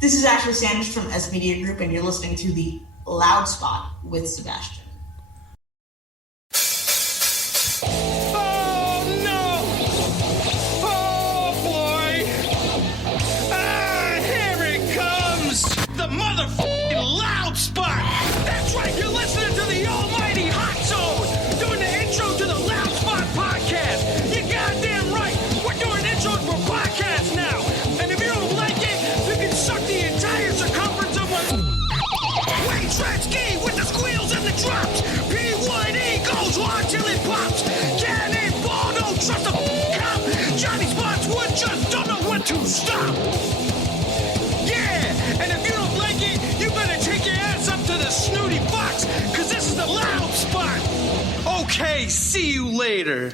This is Ashley Sanders from S Media Group, and you're listening to the Loud Spot with Sebastian. Oh no! Oh boy! Here it comes! The motherfucking Loud Spot! That's right, you're listening to the almighty Hot Zone! Doing the intro to the Loud Spot podcast! You're goddamn right! We're doing intros for podcasts now! And if you don't like it, you can suck the entire circumference of my Wayne Tretzky with the squeals and the drops! P1E goes hard till it pops! Cannonball, don't trust a cop! Johnny Spotswood just don't know when to stop! Yeah! And if you don't like it, you better take your ass up to the snooty box, cause this is the Loud Spot! Okay, see you later.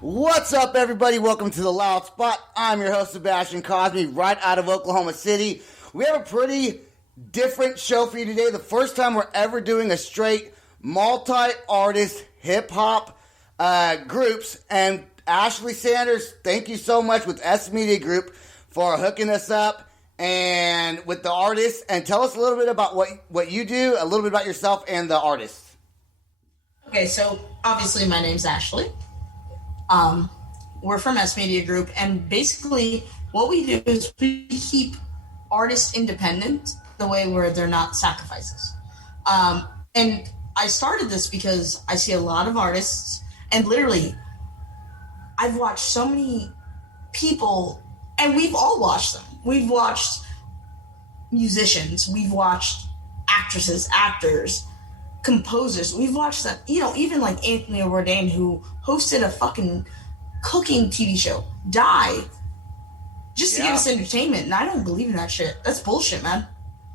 What's up, everybody? Welcome to the Loud Spot. I'm your host, Sebastian Cosme, right out of Oklahoma City. We have a pretty different show for you today. The first time we're ever doing a straight multi-artist hip-hop groups. And Ashley Sanders, thank you so much with S Media Group for hooking us up and with the artists. And tell us a little bit about what you do, a little bit about yourself and the artists. Okay, so obviously my name's Ashley. We're from S Media Group, and basically what we do is we keep artists independent the way where they're not sacrifices. And I started this because I see a lot of artists, and literally I've watched so many people, and we've all watched them. We've watched musicians, we've watched actresses, actors, composers. We've watched them, even like Anthony Bourdain, who hosted a fucking cooking TV show, die just to give us entertainment. And I don't believe in that shit. That's bullshit, man.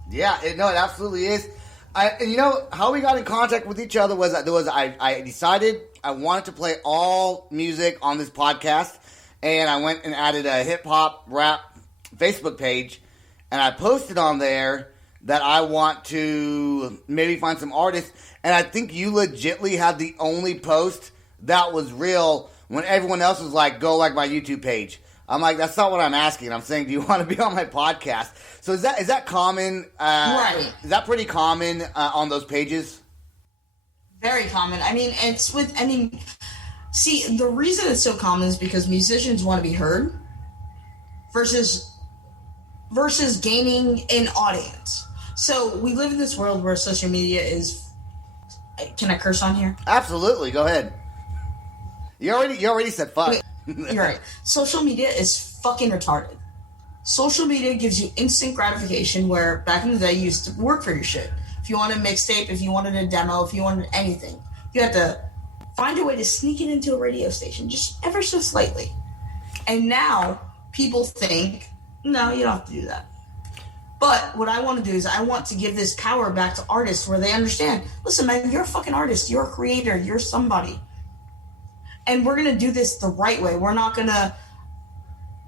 Yeah, it absolutely is. And how we got in contact with each other was I decided I wanted to play all music on this podcast, and I went and added a hip hop rap Facebook page, and I posted on there that I want to maybe find some artists, and I think you legitly had the only post that was real when everyone else was like, go like my YouTube page. I'm like, that's not what I'm asking. I'm saying, do you want to be on my podcast? So is that common? Right. Is that pretty common on those pages? Very common. See, the reason it's so common is because musicians want to be heard versus gaining an audience. So we live in this world where social media is... Can I curse on here? Absolutely. Go ahead. You already said fuck. You're right. Social media is fucking retarded. Social media gives you instant gratification, where back in the day you used to work for your shit. If you wanted a mixtape, if you wanted a demo, if you wanted anything, you had to find a way to sneak it into a radio station, just ever so slightly. And now people think, no, you don't have to do that. But what I want to do is I want to give this power back to artists where they understand, listen, man, you're a fucking artist. You're a creator. You're somebody. And we're going to do this the right way. We're not going to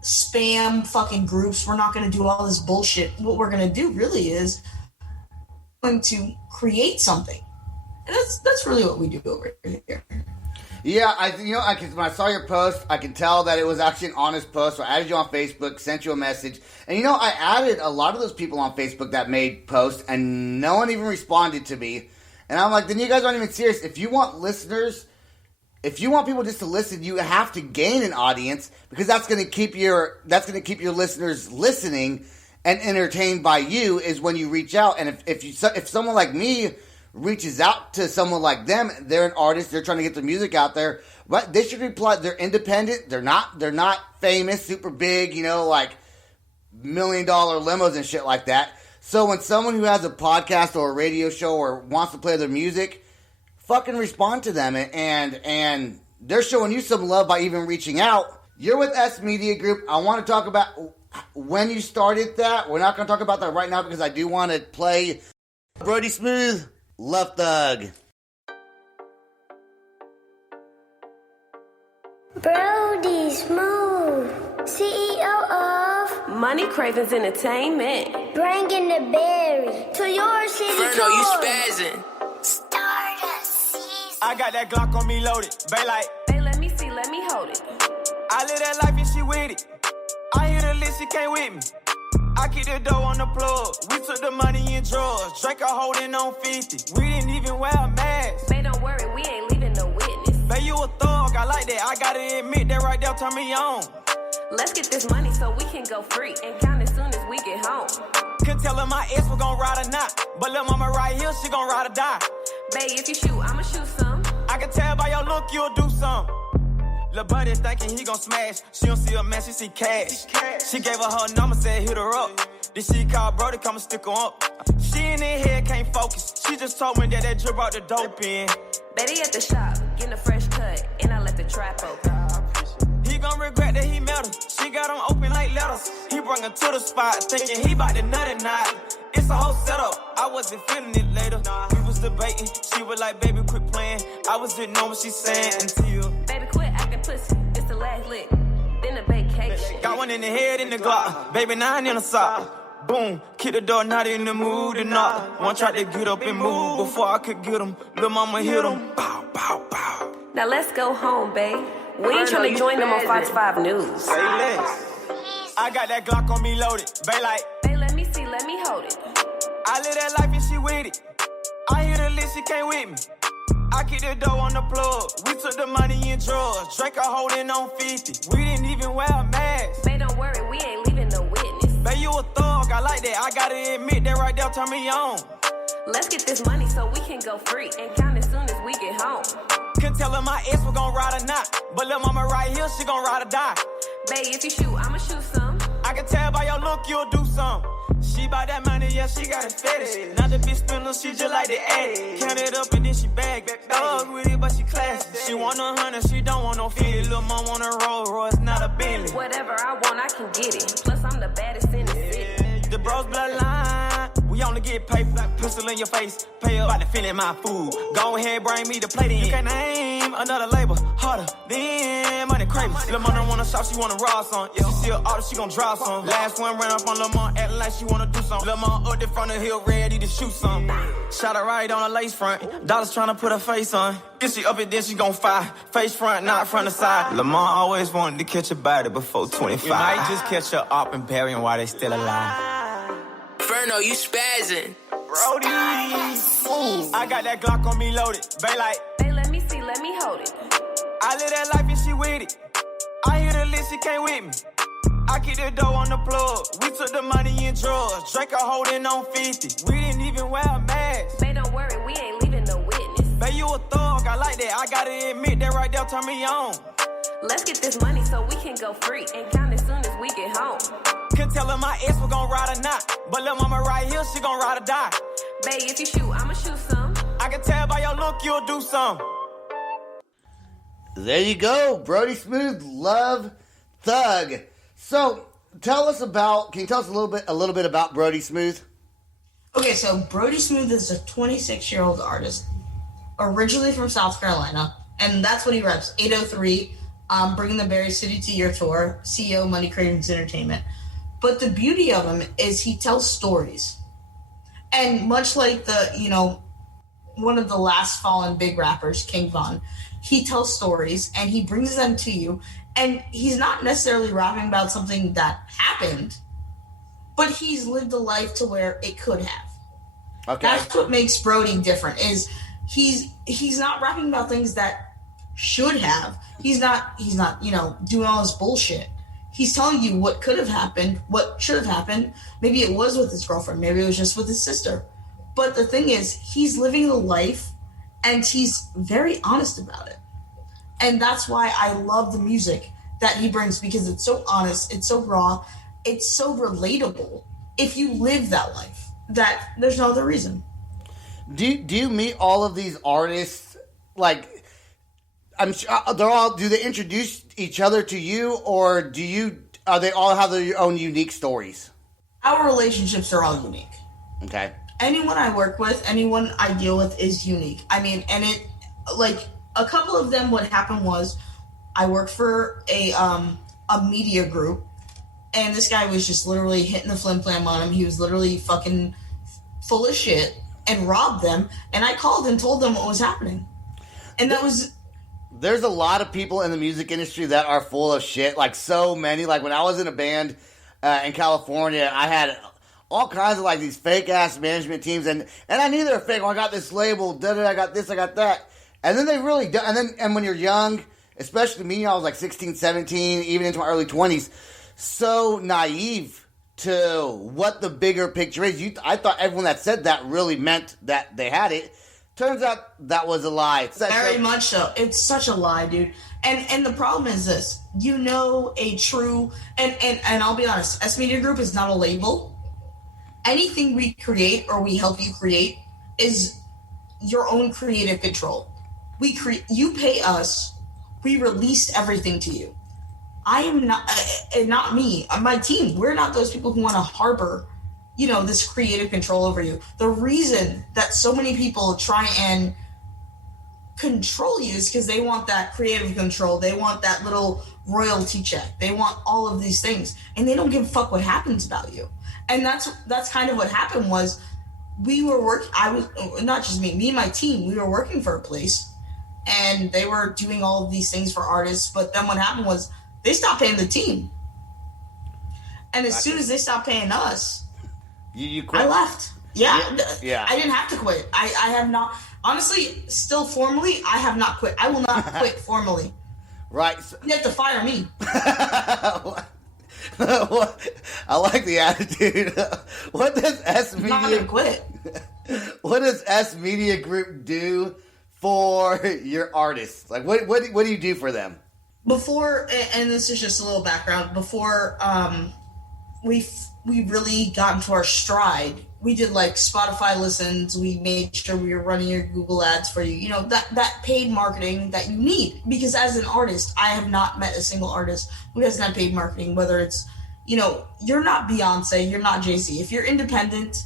spam fucking groups. We're not going to do all this bullshit. What we're going to do really is going to create something. And that's really what we do over here. Yeah, when I saw your post, I could tell that it was actually an honest post. So I added you on Facebook, sent you a message. And I added a lot of those people on Facebook that made posts, and no one even responded to me. And I'm like, then you guys aren't even serious. If you want people just to listen, you have to gain an audience, because that's going to keep your listeners listening and entertained by you, is when you reach out. And if someone like me reaches out to someone like them, they're an artist, they're trying to get their music out there, but they should reply. They're independent, they're not famous, super big, like $1 million limos and shit like that. So when someone who has a podcast or a radio show or wants to play their music, fucking respond to them, and they're showing you some love by even reaching out. You're with S Media Group. I want to talk about when you started that. We're not going to talk about that right now, because I do want to play Brodie Smooth, Love Thug. Brodie Smooth, CEO of Money Cravens Entertainment, bringing the berry to your city. Ferno, you spazzing. Stardust season. I got that Glock on me loaded, bay like. Hey, let me see, let me hold it. I live that life and she with it. I hit her list, she came with me. keep the dough on the plug. We took the money and drugs. Draco holding on 50. We didn't even wear a mask. Babe, don't worry, we ain't leaving no witness. Babe, you a thug, I like that. I gotta admit that right there turn me on. Let's get this money so we can go free and count as soon as we get home. Couldn't tell her my ex was gon' ride or not. But lil' mama right here, she gon' ride or die. Babe, if you shoot, I'ma shoot some. I can tell by your look you'll do some. Lil' buddy thinking he gon' smash. She don't see a man, she see cash. She gave her number, said hit her up. Then she called Brodie, come and stick her up. She in her head, can't focus. She just told me that drip out the dope in. Baby at the shop, getting a fresh cut, and I let the trap open. He gon' regret that he met her. She got him open like letters. He brought her to the spot, thinking he bout to nut or not. It's a whole setup. I wasn't feeling it later. We was debating. She was like, baby, quit playing. I was just knowing what she saying until. Baby, quit acting pussy. It's the last lick, then the vacation. Got one in the head, in the Glock. Baby, 9 in the sock. Boom, kick the door, not in the mood to knock. One tried to get up and move before I could get him. Lil' mama hit him. Bow, bow, bow. Now let's go home, babe. We ain't trying to join them on Fox 5 News. Say less. I got that Glock on me loaded. Babe, like, Babe, let me see, let me hold it. I live that life and she with it. I hear the list, she came with me. I keep the dough on the plug. We took the money and drugs. Draco holding on 50. We didn't even wear a mask. Babe, don't worry, we ain't leaving no witness. Babe, you a thug, I like that. I gotta admit that right there turn me on. Let's get this money so we can go free and count as soon as we get home. Couldn't tell her my ex was gon' ride or not. But lil' mama right here, she gon' ride or die. Babe, if you shoot, I'ma shoot some. I can tell by your look you'll do some. She bout that money, yeah, she got a fetish. Not the bitch spinner, she just like the addict. Count it up and then she bag. Thug with it, but she classy. She want 100, she don't want no fee. Lil' mom want a Rolls Royce, not a Bentley. Whatever I want, I can get it. Plus, I'm the baddest in the city. The bros bloodline, we only get paper. Pistol in your face, pay up, about to finish my food. Go ahead, bring me the plate in. You can't name another label harder than money crazy. Lil' mama wanna shop, she wanna raw some. If she see an artist, she gon' draw some. Last one ran up on Lil' mama, acting like she wanna do something. Lil' mama up there from the hill, ready to shoot some. Shot her right on her lace front. Dollars tryna put her face on. If she up it, then she gon' fire. Face front, not front to side. Lamar always wanted to catch a body before 25. You might just catch her up and bury him while they still alive. Ferno, you spazzing. Brodie Smooth. I got that Glock on me loaded. Babe, like, Babe, let me see, let me hold it. I live that life and she with it. I hear the list, she came with me. I keep the dough on the plug. We took the money and drugs. Draco holding on 50. We didn't even wear a mask. Babe, don't worry, we ain't leaving no witness. Babe, you a thug, I like that. I gotta admit that right there turn me on. Let's get this money so we can go free and count as soon as we get home. Couldn't tell her my ex was gon' ride or not. But lil' mama right here, she gon' ride or die. Babe, if you shoot, I'ma shoot some. I can tell by your look you'll do some. There you go, Brodie Smooth, Love Thug. So, can you tell us a little bit about Brodie Smooth? Okay, so Brodie Smooth is a 26-year-old artist, originally from South Carolina, and that's what he reps. 803, bringing the Berry City to your tour, CEO, Money Cravings Entertainment. But the beauty of him is he tells stories. And much like one of the last fallen big rappers, King Von, he tells stories and he brings them to you. And he's not necessarily rapping about something that happened, but he's lived a life to where it could have. Okay. That's what makes Brodie different, is he's not rapping about things that should have. He's not, doing all this bullshit. He's telling you what could have happened, what should have happened. Maybe it was with his girlfriend. Maybe it was just with his sister. But the thing is, he's living the life, and he's very honest about it. And that's why I love the music that he brings, because it's so honest, it's so raw, it's so relatable. If you live that life, that there's no other reason. Do you meet all of these artists? Like, I'm sure do they introduce each other to you, or they all have their own unique stories? Our relationships are all unique. Okay. Anyone I work with, anyone I deal with is unique. I mean, and it, like, a couple of them, what happened was I worked for a media group, and this guy was just literally hitting the flim flam on him. He was literally fucking full of shit and robbed them. And I called and told them what was happening. And that was... There's a lot of people in the music industry that are full of shit. Like, so many. Like, when I was in a band, in California, I had all kinds of like these fake ass management teams, and I knew they were fake. Oh, I got this label, I got this, I got that, and then they really do. And when you're young, especially me, I was like 16, 17, even into my early 20s, so naive to what the bigger picture is. I thought everyone that said that really meant that they had it. Turns out that was a lie. Very much so. It's such a lie, dude. And the problem is this. You know, a true, and I'll be honest, S Media Group is not a label. Anything we create or we help you create is your own creative control. You pay us, we release everything to you. I am not, and not me, my team, we're not those people who want to harbor, you know, this creative control over you. The reason that so many people try and control you is because they want that creative control. They want that little royalty check. They want all of these things, and they don't give a fuck what happens about you. And that's kind of what happened was we were working, not just me and my team, we were working for a place, and they were doing all of these things for artists, but then what happened was they stopped paying the team. And as soon as they stopped paying us, you quit. I left. Yeah. I didn't have to quit. I have not, honestly, still formally, I have not quit. I will not quit formally. Right. You have to fire me. I like the attitude. What does S I'm not going to Media quit. What does S Media Group do for your artists? Like, what do you do for them? Before, and this is just a little background, before we really got into our stride, we did like Spotify listens, we made sure we were running your Google ads for you, you know, that paid marketing that you need. Because as an artist, I have not met a single artist who doesn't have paid marketing, whether it's, you know, you're not Beyonce, you're not Jay-Z. If you're independent,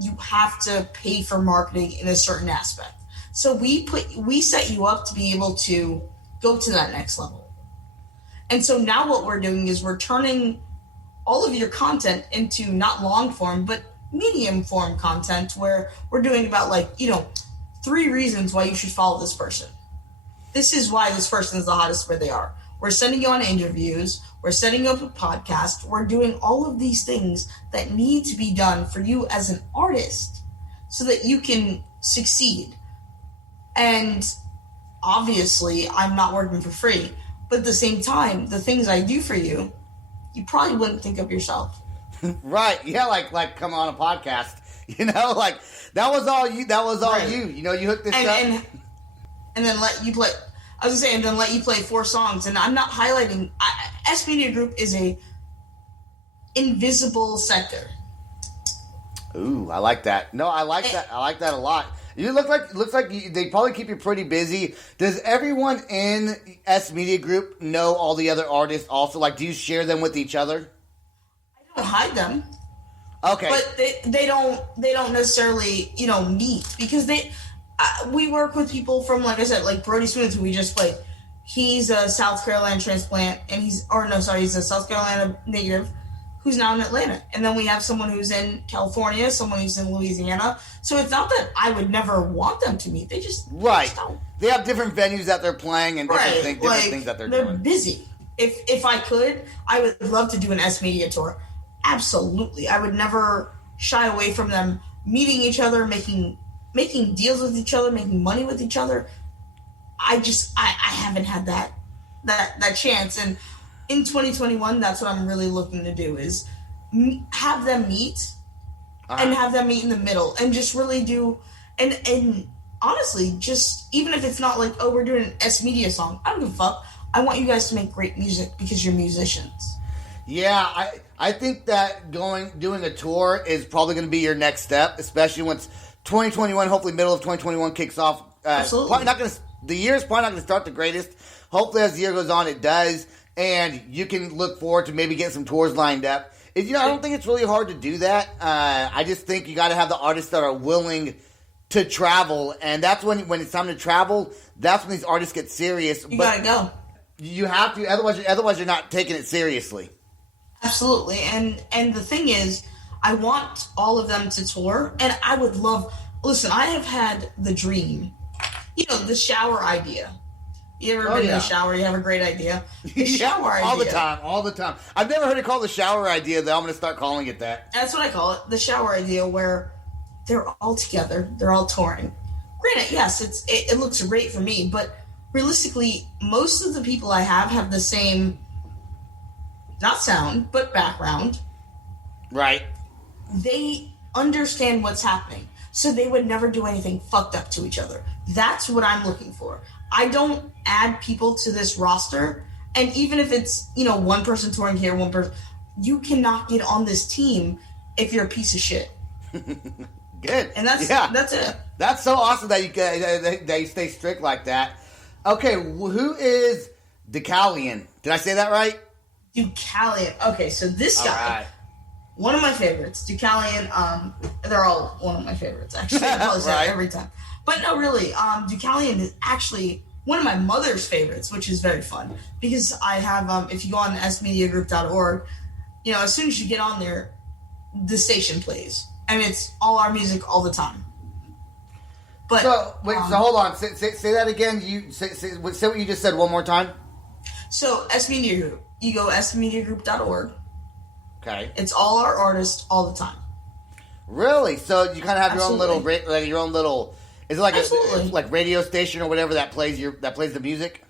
you have to pay for marketing in a certain aspect. So we set you up to be able to go to that next level. And so now what we're doing is we're turning all of your content into not long form, but medium form content, where we're doing about like, you know, 3 reasons why you should follow this person. This is why this person is the hottest where they are. We're sending you on interviews. We're setting up a podcast. We're doing all of these things that need to be done for you as an artist so that you can succeed. And obviously, I'm not working for free. But at the same time, the things I do for you, you probably wouldn't think of yourself. Right. Yeah, like come on a podcast. You know, like that was all you. That was all Right. you. You know, you hooked this up. And then let you play. I was gonna say, and then let you play 4 songs. And I'm not highlighting. S Media Group is a invisible sector. Ooh, I like that. No, I like that. I like that a lot. You looks like they probably keep you pretty busy. Does everyone in S Media Group know all the other artists also? Like, do you share them with each other? I don't hide them. Okay. But they don't necessarily, you know, meet because we work with people from, like I said, like Brodie Smooth, who we just played. He's a South Carolina transplant, and he's a South Carolina native who's now in Atlanta. And then we have someone who's in California, someone who's in Louisiana. So it's not that I would never want them to meet. They just don't. They have different venues that they're playing and different, Right. things that they're They're doing. busy. If I could, I would love to do an S Media tour. Absolutely. I would never shy away from them meeting each other, making deals with each other, making money with each other. I haven't had that chance. And in 2021, that's what I'm really looking to do is have them meet and have them meet in the middle and just really do and honestly, just even if it's not like, oh, we're doing an S Media song, I don't give a fuck. I want you guys to make great music because you're musicians. Yeah, I think that doing a tour is probably going to be your next step, especially once 2021, hopefully middle of 2021 kicks off. Absolutely. The year's probably not going to start the greatest. Hopefully, as the year goes on, it does, and you can look forward to maybe getting some tours lined up. I don't think it's really hard to do that. I just think you got to have the artists that are willing to travel, and that's when it's time to travel. That's when these artists get serious. You gotta go. You have to, otherwise you're not taking it seriously. Absolutely. And the thing is, I want all of them to tour, and I would love, listen, I have had the dream, the shower idea You ever been in the shower? You have a great idea. The shower idea. All the time. I've never heard it called the shower idea, though. I'm going to start calling it that. That's what I call it, the shower idea, where they're all together, they're all touring. Granted, yes, it looks great for me, but realistically, most of the people I have the same, not sound, but background. Right. They understand what's happening, so they would never do anything fucked up to each other. That's what I'm looking for. I don't add people to this roster, and even if it's, one person touring here, one person, you cannot get on this team if you're a piece of shit. Good. And that's it. That's so awesome that you stay strict like that. Okay, who is Dukalion? Did I say that right? Dukalion. Okay, so this guy, right. One of my favorites. Dukalion, they're all one of my favorites, actually. I probably say that every time. But no, really, Dukalion is actually one of my mother's favorites, which is very fun. Because I have, if you go on smediagroup.org, as soon as you get on there, the station plays. I mean, it's all our music all the time. But so hold on. Say that again. You say what you just said one more time. So S Media Group. You go smediagroup.org. Okay. It's all our artists all the time. Really? So you kind of have Absolutely. your own little. Is it like Absolutely. a like radio station or whatever that plays the music?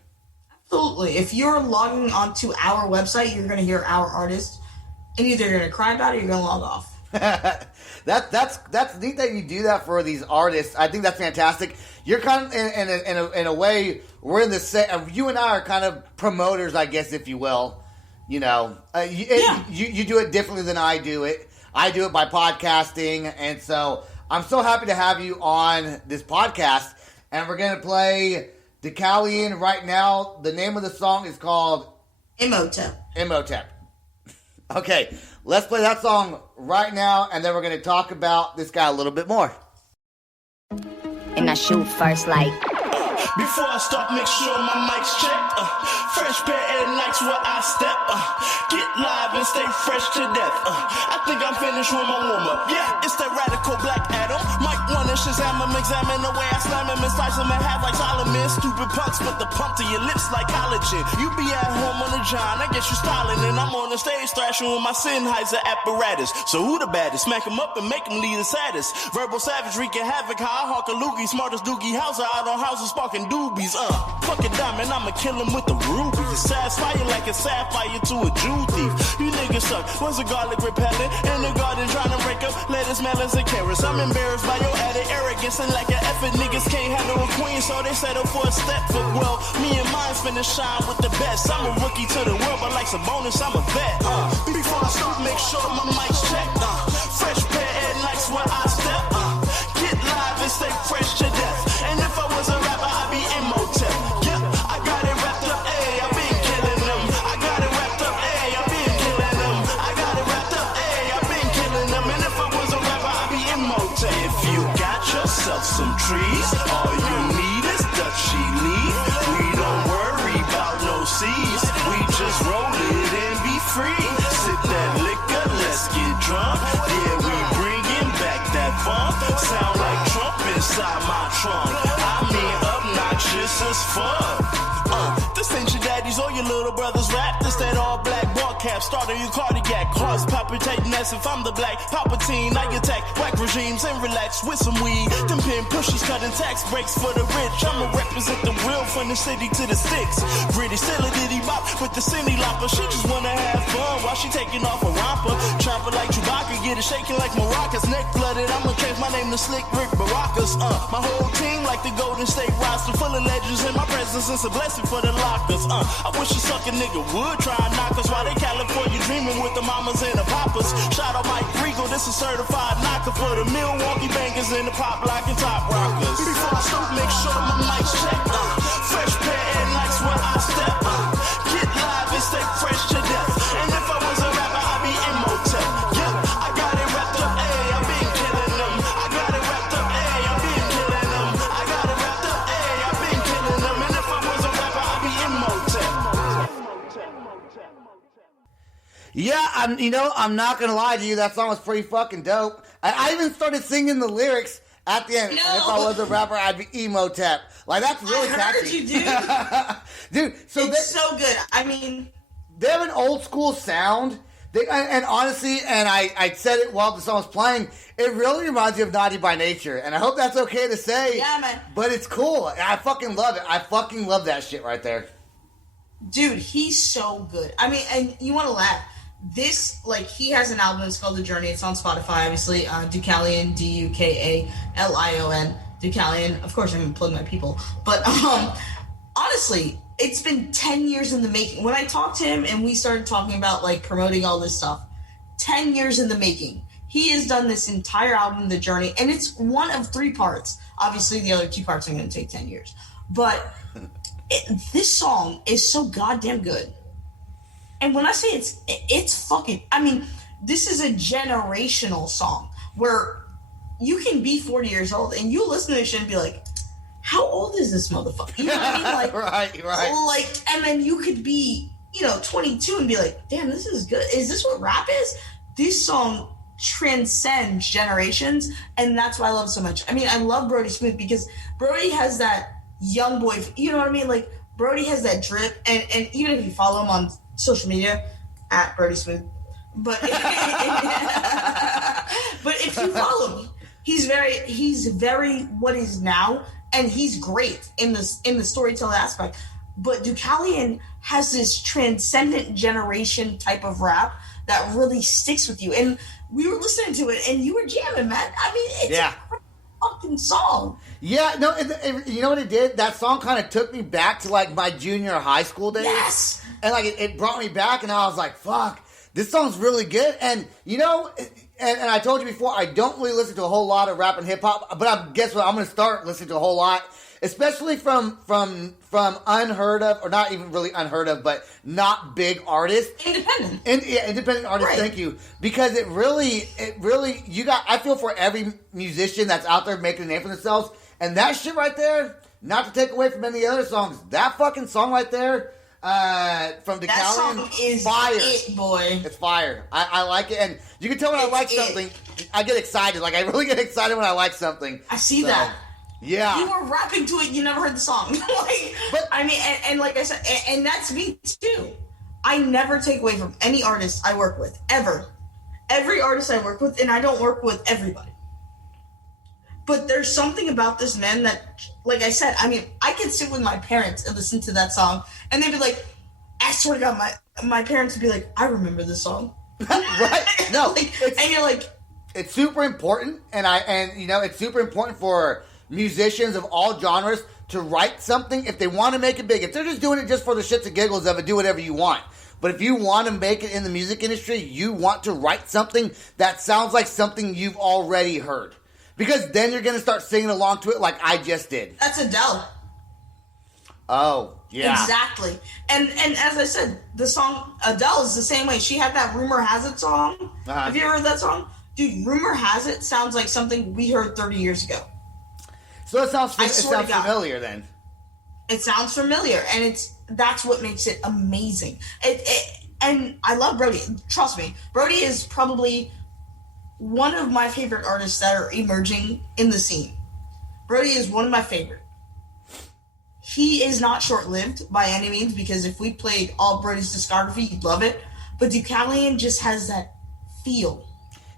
Absolutely. If you're logging onto our website, you're going to hear our artists, and either you're going to cry about it or you're going to log off. That's neat that you do that for these artists. I think that's fantastic. You're kind of in a way we're in the same. You and I are kind of promoters, I guess, if you will. You do it differently than I do it. I do it by podcasting, and so I'm so happy to have you on this podcast. And we're gonna play Dukalion right now. The name of the song is called Imhotep. Okay, let's play that song right now, and then we're going to talk about this guy a little bit more. And I shoot first like... Before I start, make sure my mic's checked. Fresh pair of Nikes where I step. Get live and stay fresh to death. I think I'm finished with my warm-up. Yeah, it's that radical Black Adam. Mike one and Shazam him, examine the way I slam him and slice him in half like Solomon. Stupid punks put the pump to your lips like collagen. You be at home on the John, I guess you styling, and I'm on the stage thrashing with my Sennheiser apparatus. So who the baddest? Smack him up and make him lead the saddest. Verbal savage wreaking havoc, how I hawk a loogie. Smartest Doogie Howser out on houses sparking doobies. Fuck a diamond, I'ma kill him with the rubies. Satisfy you like a sapphire to a Jew thief. You niggas suck. Was a garlic repellent in the garden trying to break up lettuce, melons, and carrots. I'm embarrassed by your added arrogance and like an effort. Niggas can't handle a queen, so they settle for a step foot. Well, me and mine's finna shine with the best. I'm a rookie to the world, but like some bonus, I'm a vet. Before I start, make sure my mic's checked. Fresh pair of Nikes where I step. Get live and stay fresh to death. And if I was a rapper, I'd be Imhotep. Yeah, I got it wrapped up, ayy, I've been killing them. I got it wrapped up, ayy, I've been killing them. I got it wrapped up, ayy, I've been killing them. And if I was a rapper, I'd be Imhotep. If you got yourself some trees, all you need is Dutchy leaf. We don't worry about no seeds. We just roll it and be free. Sip that liquor, let's get drunk. Yeah, we bringing back that funk. Sound like Trump inside my trunk. I mean obnoxious as fuck. This ain't your daddy's or your little brother's rap. This that all black ball cap, starting your cardiac. Hearts palpitating as if I'm the black Palpatine. I attack whack regimes and relax with some weed. Them pin pushers cutting tax breaks for the rich. I'ma represent the real from the city to the sticks. Gritty still a diddy bop with the Cindy Lopper. She just wanna have fun while she taking off a romper. Chopper like Chewbacca, get it shaking like maracas. Neck flooded, I'ma change my name to Slick Rick Baracus. My whole team like the Golden State roster, full of legends in my presence. It's a blessing for the lockers. I wish a sucker nigga would try and knock us while they California dreaming with the mamas and the papas. Shout out Mike Regal, this is certified knocker for the Milwaukee bangers and the pop lock and top rockers. Before I start, make sure my mic's checked. Fresh pair of Nikes where I step. Get live and stay fresh to death. And if I was a rapper, I'd be Imhotep. Yeah, I got it wrapped up, ayy, I've been killing them. I got it wrapped up, ayy, I've been killing them. I got it wrapped up, ayy, I've been killing them. And if I was a rapper, I'd be Imhotep. Yeah, I'm not gonna lie to you. That song was pretty fucking dope. I even started singing the lyrics At the end, No. and if I was a rapper, I'd be emo tap. Like, that's really I heard catchy. you, dude. Dude, so It's so good. I mean, they have an old school sound. And honestly, and I said it while the song was playing, it really reminds me of Naughty by Nature. And I hope that's okay to say. Yeah, man. But it's cool. I fucking love it. I fucking love that shit right there. dude, he's so good. I mean, and you want to laugh. This, like, he has an album. It's called The Journey. It's on Spotify, obviously. Dukalion, Dukalion. Dukalion. Of course, I'm going to plug my people. But, honestly, it's been 10 years in the making. When I talked to him and we started talking about, like, promoting all this stuff, 10 years in the making. He has done this entire album, The Journey, and it's one of 3 parts. Obviously, the other 2 parts are going to take 10 years. But this song is so goddamn good. And when I say it's fucking, I mean, this is a generational song where you can be 40 years old and you listen to this shit and be like, how old is this motherfucker? You know what I mean? Like, right. Like, and then you could be, 22 and be like, damn, this is good. Is this what rap is? This song transcends generations, and that's why I love it so much. I mean, I love Brodie Smooth because Brodie has that young boy, you know what I mean? Like, Brodie has that drip, and even if you follow him on social media, at Brodie Smooth, but if you follow him, he's very what is now, and he's great in the storytelling aspect. But Dukalion has this transcendent generation type of rap that really sticks with you. And we were listening to it, and you were jamming, man. I mean, it's a great fucking song. Yeah, no, you know what it did? That song kind of took me back to, like, my junior high school days. Yes. And, like, it brought me back, and I was like, fuck, this song's really good. And, and I told you before, I don't really listen to a whole lot of rap and hip-hop, but guess what? I'm going to start listening to a whole lot, especially from unheard of, or not even really unheard of, but not big artists. Independent. Independent artists, Right. Thank you. Because it really, I feel for every musician that's out there making a name for themselves, and that shit right there, not to take away from any other songs, that fucking song right there, from Dukalion, That song is fire. it, boy. It's fire. I like it, and you can tell when I like something, I get excited. Like, I really get excited when I like something. I see that. Yeah. You were rapping to it, you never heard the song. But I mean, and like I said, and that's me too. I never take away from any artist I work with, ever. Every artist I work with, and I don't work with everybody. But there's something about this man that, like I said, I mean, I could sit with my parents and listen to that song, and they'd be like, I swear to God, my parents would be like, I remember this song. right? No, and you're like, it's super important, and it's super important for musicians of all genres to write something if they want to make it big. If they're just doing it just for the shits and giggles of it, do whatever you want. But if you want to make it in the music industry, you want to write something that sounds like something you've already heard. Because then you're going to start singing along to it like I just did. that's Adele. Oh, yeah. Exactly. And as I said, the song Adele is the same way. She had that Rumor Has It song. Uh-huh. Have you ever heard that song? Dude, Rumor Has It sounds like something we heard 30 years ago. So it sounds I swear to God. familiar then. It sounds familiar, and that's what makes it amazing. And I love Brodie. Trust me, Brodie is probably one of my favorite artists that are emerging in the scene. Brodie is one of my favorite. He is not short-lived by any means, because if we played all Brodie's discography, you'd love it. But Dukalion just has that feel.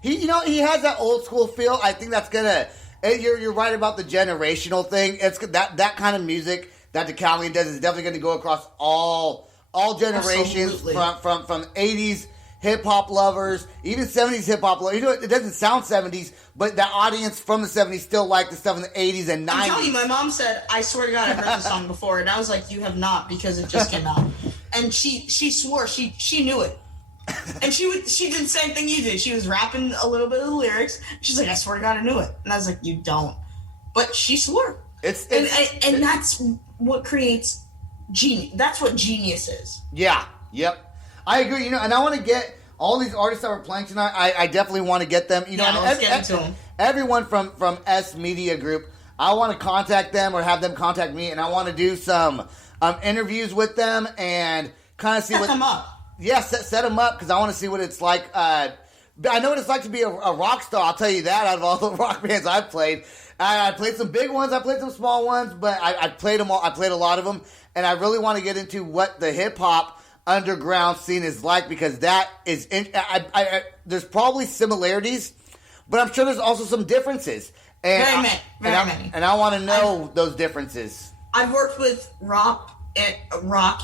He has that old school feel. I think that's gonna. You're right about the generational thing. It's that kind of music that Dukalion does is definitely going to go across all generations. Absolutely. From 80s hip hop lovers, even 70s hip hop lovers. It doesn't sound 70s, but the audience from the 70s still like the stuff in the 80s and 90s. I'm telling you, my mom said, I swear to God, I've heard this song before. And I was like, you have not, because it just came out. And she swore she knew it. And she did the same thing you did. She was rapping a little bit of the lyrics. She's like, I swear to God, I knew it. And I was like, you don't. But she swore. And that's what creates genius. That's what genius is. Yeah. Yep. I agree. And I want to get all these artists that we're playing tonight. I definitely want to get them. Let's get into them. Everyone from S Media Group, I want to contact them or have them contact me, and I want to do some interviews with them and kind of see Set them up. Yeah, set them up, because I want to see what it's like I know what it's like to be a rock star. I'll tell you that. Out of all the rock bands I've played, I played some big ones. I played some small ones, but I played them all. I played a lot of them, and I really want to get into what the hip hop underground scene is like, because that is. There's probably similarities, but I'm sure there's also some differences. And Very many. And I want to know those differences. I've worked with rock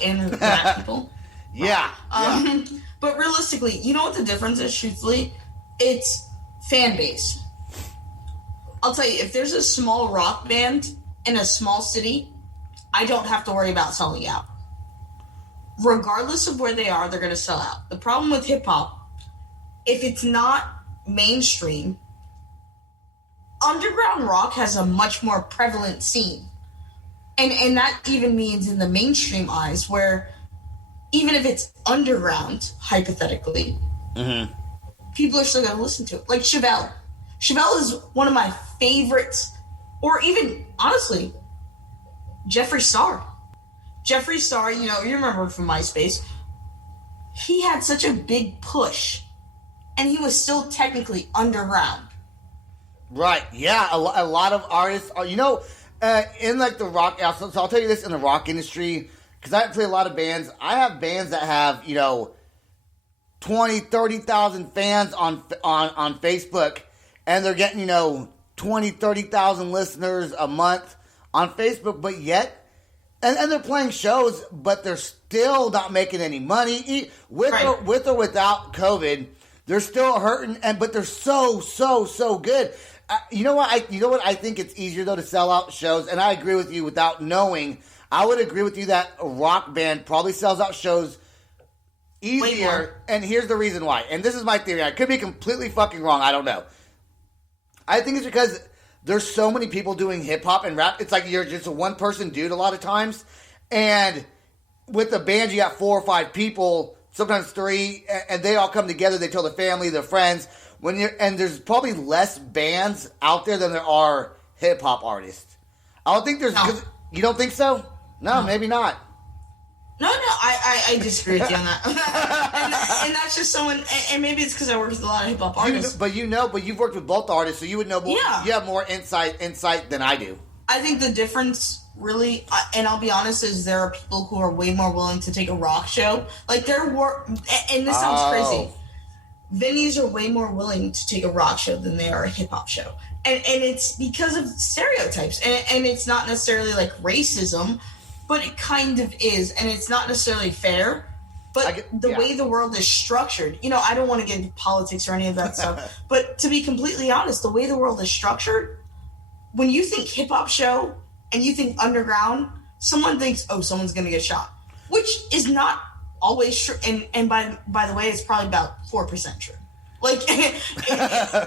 and black people. Yeah. But realistically, you know what the difference is, truthfully? It's fan base. I'll tell you, if there's a small rock band in a small city, I don't have to worry about selling out. Regardless of where they are, they're going to sell out. The problem with hip-hop, if it's not mainstream, underground rock has a much more prevalent scene. And that even means in the mainstream eyes, where even if it's underground, hypothetically, people are still going to listen to it. Like Chevelle. Chevelle is one of my favorites. Or even, honestly, Jeffree Star. Jeffree Star, you remember from MySpace. He had such a big push, and he was still technically underground. Right, yeah, a lot of artists are, in like the rock, so I'll tell you this, in the rock industry, because I play a lot of bands, I have bands that have, 20, 30,000 fans on Facebook, and they're getting, 20, 30,000 listeners a month on Facebook, but yet, and they're playing shows, but they're still not making any money, with or without COVID. They're still hurting, but they're so good. You know what? I think it's easier though to sell out shows, and I agree with you. Without knowing, I would agree with you that a rock band probably sells out shows easier. And here's the reason why. And this is my theory. I could be completely fucking wrong. I don't know. I think it's because there's so many people doing hip hop and rap. It's like you're just a one person dude a lot of times, and with a band you got 4 or 5 people. Sometimes 3, and they all come together. They tell their family, their friends. And there's probably less bands out there than there are hip hop artists. I don't think there's. No. You don't think so? No, maybe not. No, I disagree with you on that. and that's just someone. And maybe it's because I work with a lot of hip hop artists. But you've worked with both artists, so you would know more. Yeah. You have more insight than I do. I think the difference, really, and I'll be honest, is there are people who are way more willing to take a rock show. Like, and this sounds crazy. Venues are way more willing to take a rock show than they are a hip-hop show. And it's because of stereotypes. And it's not necessarily, like, racism, but it kind of is. And it's not necessarily fair. But the way the world is structured, I don't want to get into politics or any of that stuff. But to be completely honest, the way the world is structured, when you think hip-hop show and you think underground, someone thinks, oh, someone's going to get shot, which is not always true. And by the way, it's probably about 4% true. Like,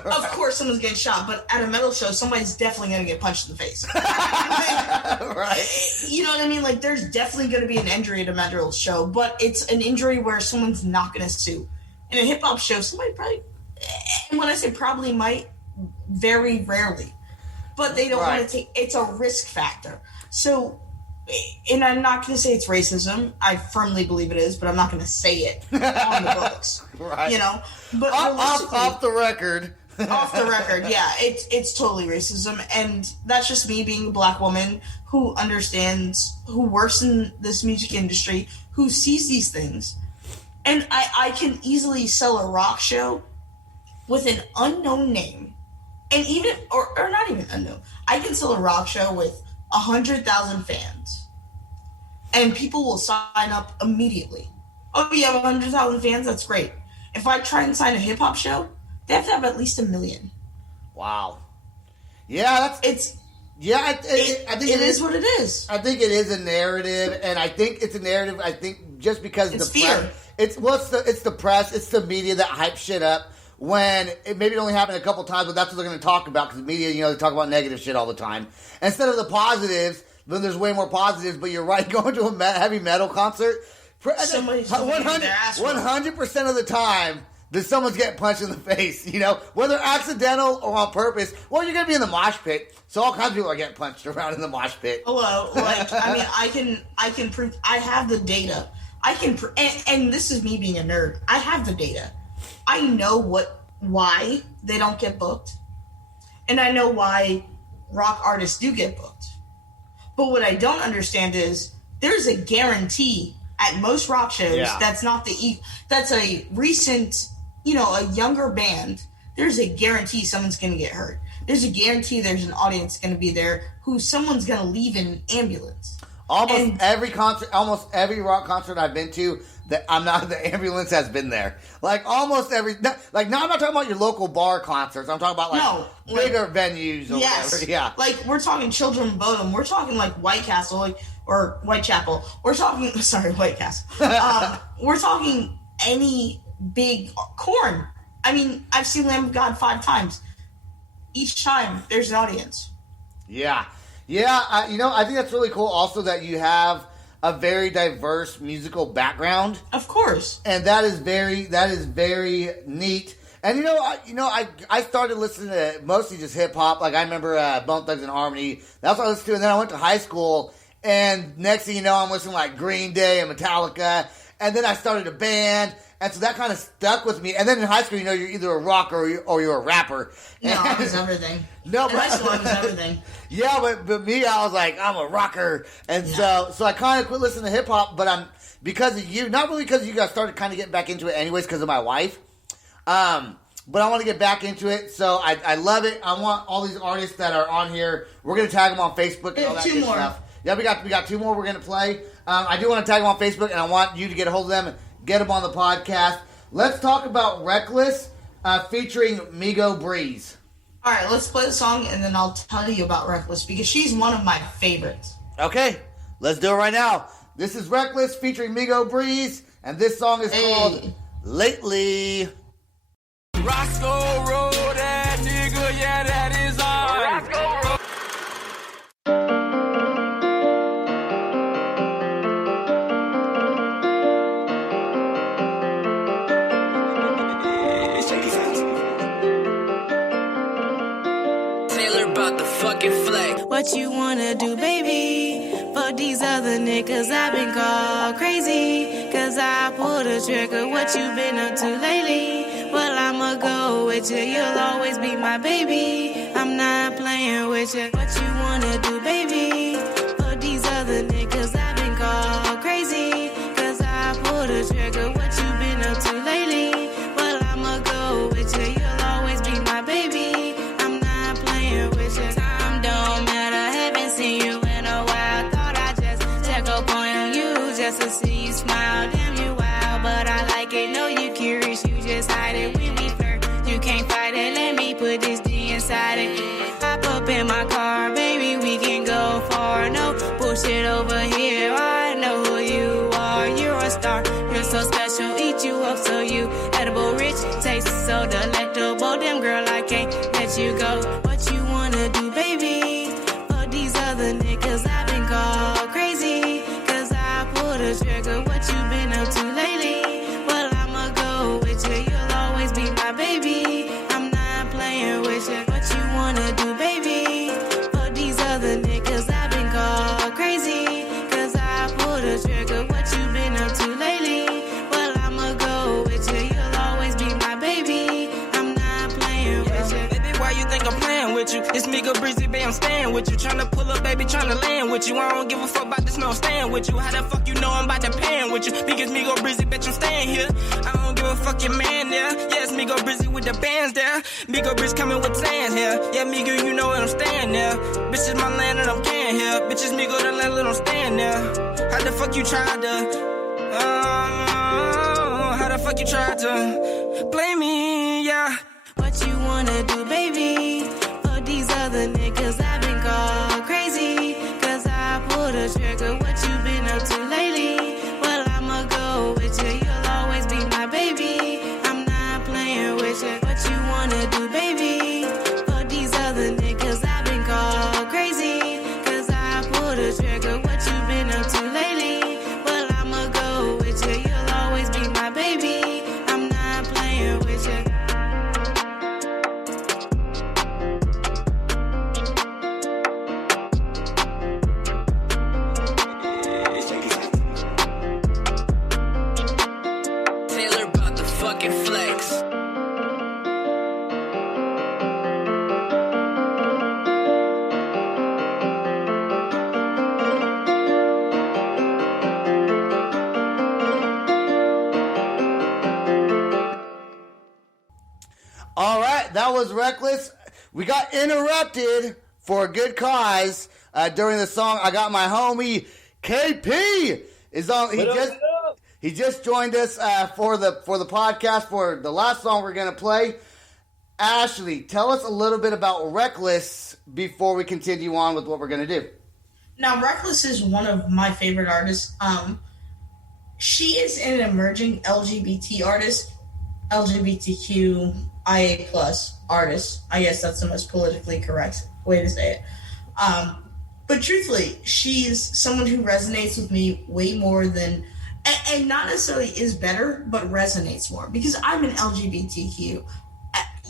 of course someone's getting shot, but at a metal show, somebody's definitely going to get punched in the face. Right. You know what I mean? Like, there's definitely going to be an injury at a metal show, but it's an injury where someone's not going to sue. In a hip-hop show, somebody probably, and when I say probably, might, very rarely. But they don't want to take. It's a risk factor. So, and I'm not going to say it's racism. I firmly believe it is, but I'm not going to say it on the books. Right. But off the record. Off the record, yeah, it's totally racism, and that's just me being a black woman who understands, who works in this music industry, who sees these things, and I can easily sell a rock show with an unknown name. And even, or not even unknown, I can sell a rock show with 100,000 fans. And people will sign up immediately. Oh, you have 100,000 fans? That's great. If I try and sign a hip-hop show, they have to have at least 1 million. Wow. Yeah, I think it is what it is. I think it is a narrative, and I think it's a narrative, I think just because it's the fear. press, it's the press, it's the media that hype shit up. When it maybe only happened a couple times, but that's what they're going to talk about, because the media, they talk about negative shit all the time. Instead of the positives, then there's way more positives, but you're right, going to a heavy metal concert, Somebody's 100% of the time, someone's getting punched in the face, whether accidental or on purpose. Well, you're going to be in the mosh pit, so all kinds of people are getting punched around in the mosh pit. Hello, I can prove, I have the data. And this is me being a nerd. I have the data. I know what why they don't get booked. And I know why rock artists do get booked. But what I don't understand is there's a guarantee at most rock shows that's not that's a recent, a younger band. There's a guarantee someone's going to get hurt. There's a guarantee there's an audience going to be there who someone's going to leave in an ambulance. Almost every rock concert I've been to, the ambulance has been there. Like almost every, now I'm not talking about your local bar concerts. I'm talking about bigger venues or whatever. Yeah. Like we're talking Children of Bodom. We're talking like White Castle or Whitechapel. We're talking, White Castle. We're talking any big Korn. I mean, I've seen Lamb of God 5 times. Each time there's an audience. Yeah. Yeah, I think that's really cool also that you have a very diverse musical background. Of course. And that is very neat. And I started listening to mostly just hip hop. Like I remember Bone Thugs and Harmony. That's what I listened to. And then I went to high school, and next thing you know, I'm listening to like Green Day and Metallica. And then I started a band. And so that kind of stuck with me. And then in high school, you're either a rocker or you're a rapper. No, I was everything. No, in high school, I was everything. Yeah, but me, I was like, I'm a rocker. And so I kind of quit listening to hip hop, but because of you, not really because you guys started kind of getting back into it anyways because of my wife. But I want to get back into it. So I love it. I want all these artists that are on here. We're going to tag them on Facebook and all that good stuff. Yeah, we got 2 more we're going to play. I do want to tag them on Facebook, and I want you to get a hold of them and get them on the podcast. Let's talk about Reckless featuring Migo Breeze. All right, let's play the song, and then I'll tell you about Reckless, because she's one of my favorites. Okay, let's do it right now. This is Reckless featuring Migo Breeze, and this song is called Lately. Roscoe Road, that nigga, yeah, that is on. Roscoe Road. What you wanna do, baby? For these other niggas, I've been called crazy. Cause I pulled a trigger, what you been up to lately? Well, I'ma go with you, you'll always be my baby. I'm not playing with you. What you wanna do, baby? For these other niggas, I've been called crazy. Cause I pulled a trigger, what you been up to lately? Well, I'ma go with you, you'll always be my baby. I'm not playing with you. Time don't matter, haven't seen you in a while. Thought I just check up on you just to see you smile. Damn, you wild, but I like it. Know you curious, you just hide it. When we flirt, you can't fight it. Let me put this D inside it. Hop up in my car, baby, we can go far. No bullshit over here. I know who you are. You're a star, you're so special. Eat you up so you edible, rich, taste so delectable. Damn girl, I can't let you go. What you wanna do, baby? For these other niggas, I've been called crazy. Cause I pulled a trigger, what you been up to lately? Well, I'ma go with you, you'll always be my baby. I'm not playing with you. What you wanna do, baby? For these other niggas, I've been called crazy. Cause I pulled a trigger, what you been up to lately? Well, I'ma go with you, you'll always be my baby. I'm not playing with you. Baby, why you think I'm playing with you? It's me, go breezy, babe, I'm staying with you. Tryna pull up, baby, tryna land with you. I don't give a fuck about this, no, I'm staying with you. How the fuck you know I'm about to pan with you? Because me, go breezy, bitch, I'm staying here. I don't give a fuck your man there. Yeah, it's me, go breezy with the bands there. Me, go breezy coming with plans here. Yeah, me, go, you know what I'm staying there. Bitch, is my land and I'm can here. Bitches, me, go the landlord, I'm staying there. How the fuck you tried to... how the fuck you tried to blame me, yeah. What you wanna do, baby? For these other niggas, I've been called crazy. Cause I pulled a trigger, what you been up to lately? Well, I'ma go with you, you'll always be my baby. I'm not playing with you. What you wanna do, baby? For these other niggas, I've been called crazy. Cause I pulled a trigger, what you been up to lately? Well, I'ma go with you, you'll always be my baby. I'm not playing with you. that was Reckless. We got interrupted for a good cause during the song. I got my homie KP is on. He just joined us for the podcast for the last song we're gonna play. Ashley, tell us a little bit about Reckless before we continue on with what we're gonna do. Now, Reckless is one of my favorite artists. She is an emerging LGBT artist, LGBTQIA plus artist. I guess that's the most politically correct way to say it. But truthfully, she's someone who resonates with me way more than, and not necessarily is better, but resonates more. Because I'm an LGBTQ.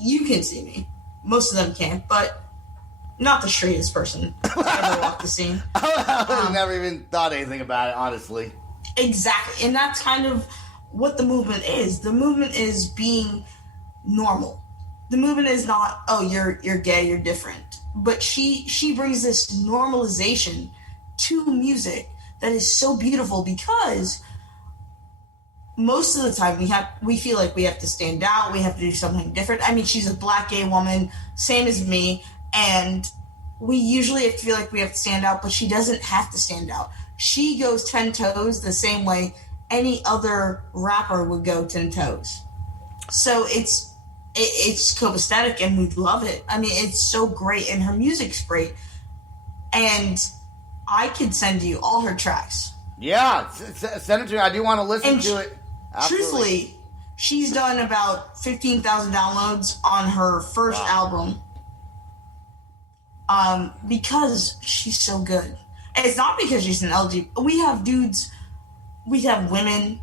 You can see me. Most of them can't, but not the straightest person ever walked the scene. I never even thought anything about it, honestly. Exactly. And that's kind of what the movement is. The movement is being normal. The movement is not, oh, you're gay, you're different. But she brings this normalization to music that is so beautiful because most of the time we feel like we have to stand out, we have to do something different. I mean, she's a black gay woman, same as me, and we usually have to feel like we have to stand out, but she doesn't have to stand out. She goes 10 toes the same way any other rapper would go 10 toes. So it's copacetic and we love it. I mean, it's so great and her music's great. And I could send you all her tracks. Yeah, send it to me. I do want to listen to it. Absolutely. Truthfully, she's done about 15,000 downloads on her first album. Because she's so good. And it's not because she's an LGBT. We have dudes, we have women,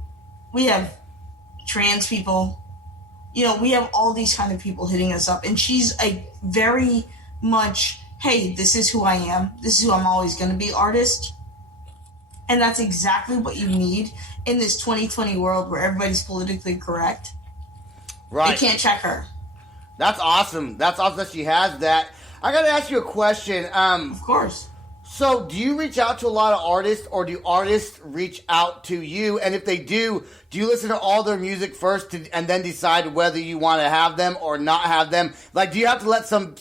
we have trans people. You know, we have all these kind of people hitting us up. And she's a very much, hey, this is who I am. This is who I'm always going to be artist. And that's exactly what you need in this 2020 world where everybody's politically correct. Right. You can't check her. That's awesome. That's awesome that she has that. I got to ask you a question. Of course. So, do you reach out to a lot of artists, or do artists reach out to you? And if they do you listen to all their music first and then decide whether you want to have them or not have them? Like, do you have to let some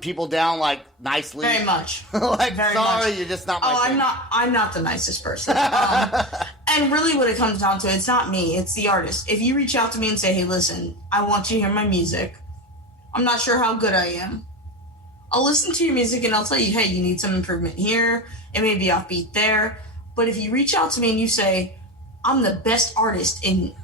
people down, like, nicely? Very much. Like, Very sorry, much. you're just not my thing. I'm not the nicest person. And really what it comes down to, it's not me, it's the artist. If you reach out to me and say, hey, listen, I want you to hear my music. I'm not sure how good I am. I'll listen to your music and I'll tell you, hey, you need some improvement here. It may be offbeat there. But if you reach out to me and you say, I'm the best artist in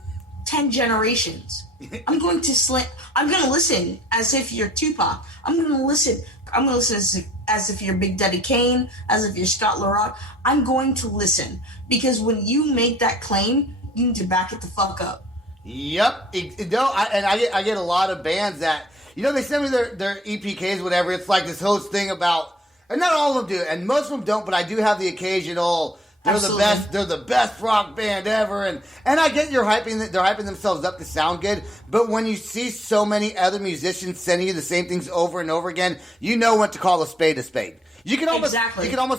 10 generations, I'm going to listen as if you're Tupac. I'm going to listen as if you're Big Daddy Kane, as if you're Scott LaRock. I'm going to listen. Because when you make that claim, you need to back it the fuck up. Yep. I get a lot of bands that, you know, they send me their EPKs, whatever. It's like this whole thing about, and not all of them do, and most of them don't, but I do have the occasional, they're the best rock band ever, and I get they're hyping themselves up to sound good, but when you see so many other musicians sending you the same things over and over again, you know when to call a spade a spade. You can almost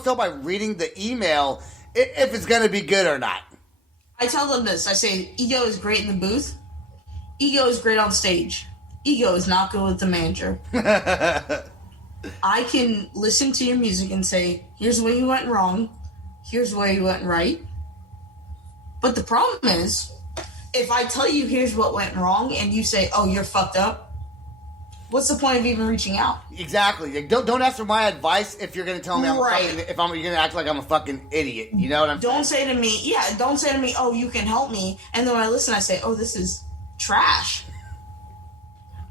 tell by reading the email if it's going to be good or not. I tell them this, I say, ego is great in the booth, ego is great on stage. Ego is not good with the manager. I can listen to your music and say, here's where you went wrong. Here's where you went right. But the problem is, if I tell you here's what went wrong and you say, oh, you're fucked up, what's the point of even reaching out? Exactly. Like, don't ask for my advice if you're going to tell me right. you're going to act like I'm a fucking idiot. You know what I'm saying? Don't say to me, oh, you can help me. And then when I listen, I say, oh, this is trash.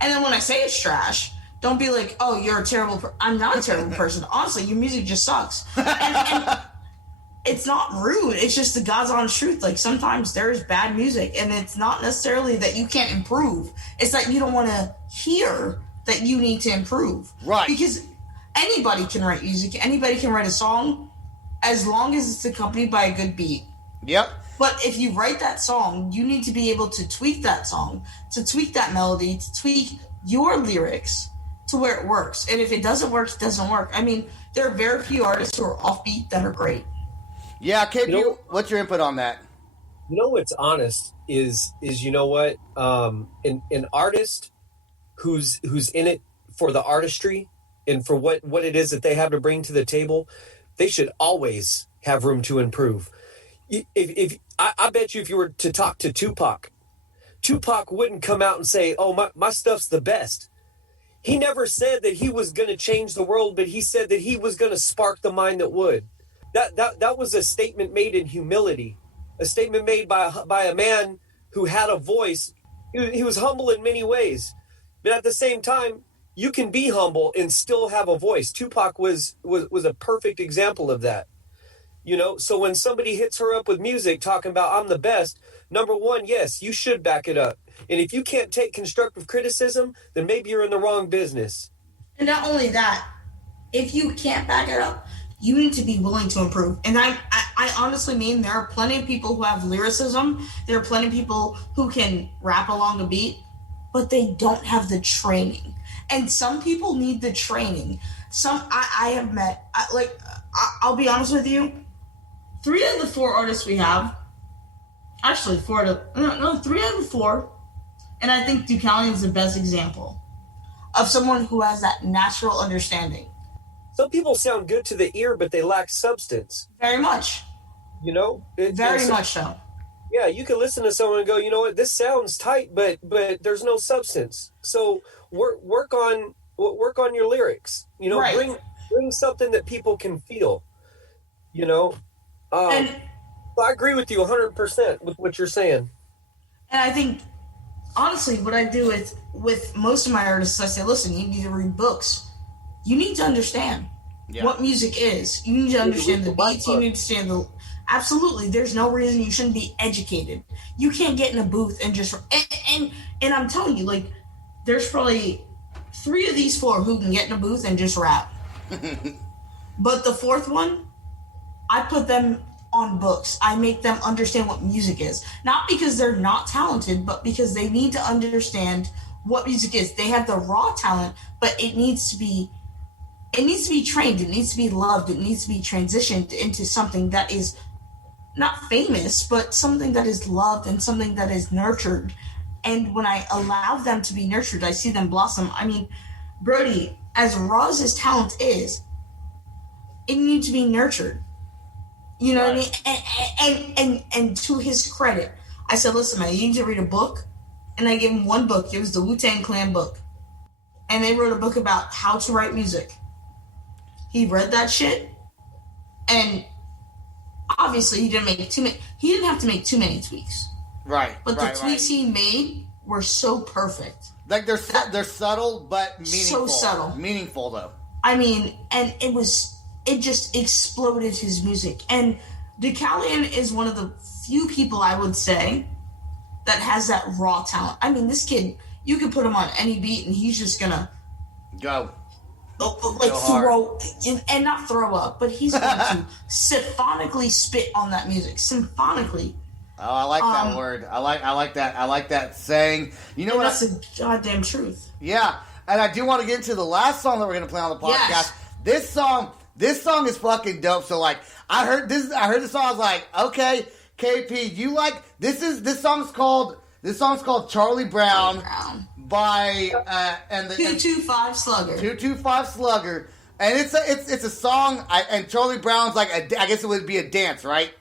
And then when I say it's trash, don't be like, oh, you're a terrible person. I'm not a terrible person. Honestly, your music just sucks. And it's not rude. It's just the God's honest truth. Like, sometimes there's bad music, and it's not necessarily that you can't improve. It's that you don't want to hear that you need to improve. Right. Because anybody can write music. Anybody can write a song as long as it's accompanied by a good beat. Yep. But if you write that song, you need to be able to tweak that song, to tweak that melody, to tweak your lyrics to where it works. And if it doesn't work, it doesn't work. I mean, there are very few artists who are offbeat that are great. Yeah, KP, what's your input on that? You know what's honest is you know what? An artist who's in it for the artistry and for what it is that they have to bring to the table, they should always have room to improve. I bet you if you were to talk to Tupac wouldn't come out and say, oh, my stuff's the best. He never said that he was going to change the world, but he said that he was going to spark the mind that would. That was a statement made in humility, a statement made by a man who had a voice. He was humble in many ways, but at the same time, you can be humble and still have a voice. Tupac was a perfect example of that. You know, so when somebody hits her up with music talking about I'm the best, number one, yes, you should back it up. And if you can't take constructive criticism, then maybe you're in the wrong business. And not only that, if you can't back it up, you need to be willing to improve. And I honestly mean there are plenty of people who have lyricism. There are plenty of people who can rap along the beat, but they don't have the training. And some people need the training. I have met, I'll be honest with you, 3 of the 4 artists we have, actually 3 out of the 4, and I think Dukalion is the best example of someone who has that natural understanding. Some people sound good to the ear, but they lack substance. Very much. You know? Very much so. Yeah, you can listen to someone and go, you know what, this sounds tight, but there's no substance. So work on your lyrics. You know, right. Bring something that people can feel. You know? I agree with you 100% with what you're saying. And I think, honestly, what I do with most of my artists, I say, listen, you need to read books. You need to understand what music is. You need to understand the beats. You need to understand absolutely. There's no reason you shouldn't be educated. You can't get in a booth and just and I'm telling you, like, there's probably 3 of these 4 who can get in a booth and just rap. But the 4th one, I put them on books. I make them understand what music is. Not because they're not talented, but because they need to understand what music is. They have the raw talent, but it needs to be trained. It needs to be loved. It needs to be transitioned into something that is not famous, but something that is loved and something that is nurtured. And when I allow them to be nurtured, I see them blossom. I mean, Brodie, as raw as his talent is, it needs to be nurtured. You know what I mean? And to his credit, I said, listen, man, you need to read a book. And I gave him one book. It was the Wu-Tang Clan book. And they wrote a book about how to write music. He read that shit. And obviously he didn't have to make too many tweaks. Right. But the tweaks he made were so perfect. Like they're subtle but meaningful. So subtle. Meaningful though. I mean, and it just exploded his music. And Dukalion is one of the few people, I would say, that has that raw talent. I mean, this kid, you could put him on any beat and he's just gonna go. Like throw, and not throw up, but he's going to symphonically spit on that music. Symphonically. Oh, I like that word. I like that. I like that saying. You know what? That's the goddamn truth. Yeah, and I do want to get into the last song that we're going to play on the podcast. Yes. This song is fucking dope. So like, I heard this song. I was like, okay, KP, you like this song's called Charlie Brown. By and the 225 Slugger. 225 Slugger, and it's a song. And Charlie Brown's like I guess it would be a dance, right?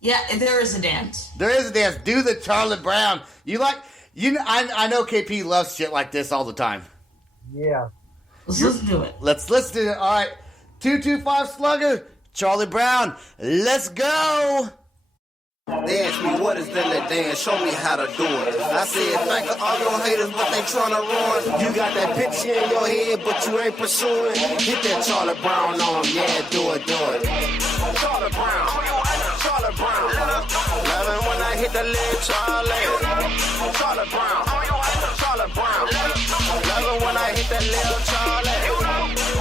Yeah, there is a dance. There is a dance. Do the Charlie Brown. I know KP loves shit like this all the time. Yeah. Let's listen to it. Let's listen to it. All right, 225 Slugger, Charlie Brown. Let's go. They asked me what is that dance, show me how to do it. I said, thank all your haters, but they tryna ruin. You got that picture in your head, but you ain't pursuing. Hit that Charlie Brown on, yeah, do it. Charlie Brown, Charlie Brown. Love it when I hit the little Charlie. Charlie Brown, Charlie Brown. Love it when I hit that little Charlie.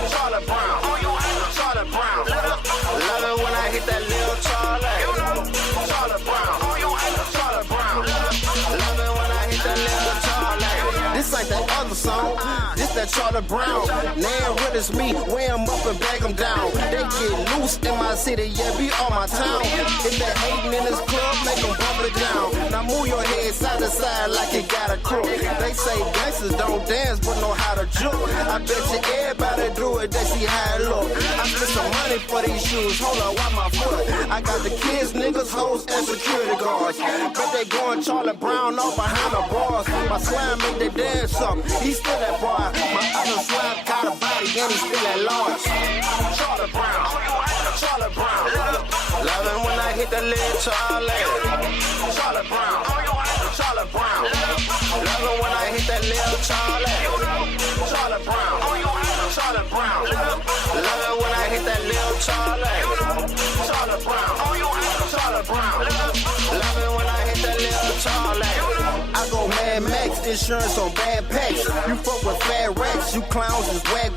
Charlie Brown, Charlie Brown. Love it when I hit that little Charlie. This ain't that other song. This that that Charlie Brown. Now real as me, weigh 'em up and bag 'em down. They get loose in my city, yeah, be on my town. If they hating in this club, make 'em bump it down. Now move your head side to side like you got a crook. They say gangsters don't dance, but know how to juke. I bet you everybody do it, they see how it look. I spent some money for these shoes, hold on, why my foot? I got the kids, niggas, hoes, and security guards. Bet they going Charlie Brown off behind the bars. My slime make they dance up, he still that boy. My other slime caught a body and he still at large. Charlie Brown, Charlie Brown. Love it when I hit the lid, Charlie. Charlie Brown, Charlie Brown. Love it when I hit that little Charlie. Charlie Brown, Charlie Brown. Love it when I hit that little Charlie. Charlie Brown, Charlie Brown. Love it when I hit that little Charlie. I go Mad Max, insurance on bad packs. You fuck with fat racks, you clowns is whack.